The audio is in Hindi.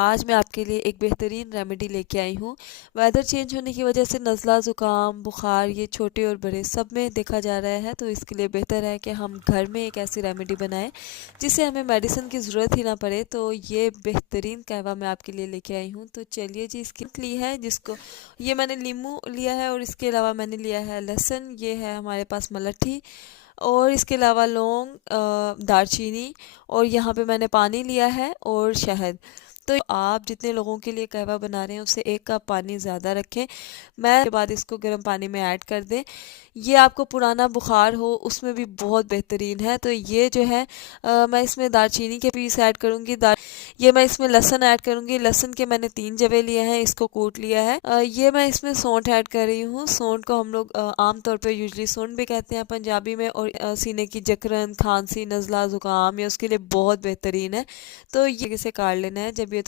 आज मैं आपके लिए एक बेहतरीन रेमेडी लेके आई हूँ। वेदर चेंज होने की वजह से नज़ला, ज़ुकाम, बुखार ये छोटे और बड़े सब में देखा जा रहा है, तो इसके लिए बेहतर है कि हम घर में एक ऐसी रेमेडी बनाएं जिससे हमें मेडिसिन की ज़रूरत ही ना पड़े। तो ये बेहतरीन कहवा मैं आपके लिए लेके आई हूँ। तो चलिए जी, इसकी ली है जिसको ये मैंने नींबू लिया है और इसके अलावा मैंने लिया है लहसुन, ये है हमारे पास मलट्ठी और इसके अलावा लौंग, दालचीनी और यहाँ पे मैंने पानी लिया है और शहद। तो आप जितने लोगों के लिए कहवा बना रहे हैं उससे 1 कप पानी ज़्यादा रखें। मैं के बाद इसको गर्म पानी में ऐड कर दें। ये आपको पुराना बुखार हो उसमें भी बहुत बेहतरीन है। तो ये जो है मैं इसमें दालचीनी के पीस ऐड करूँगी। ये मैं इसमें लहसुन ऐड करूँगी। लहसुन के मैंने 3 जवे लिए हैं, इसको कूट लिया है। ये मैं इसमें सौंठ ऐड कर रही हूँ। सौंठ को हम लोग आम तौर पे यूजली सौंठ भी कहते हैं पंजाबी में, और सीने की जकरन, खांसी, नज़ला, ज़ुकाम या उसके लिए बहुत बेहतरीन है। तो ये इसे काट लेना है। जब ये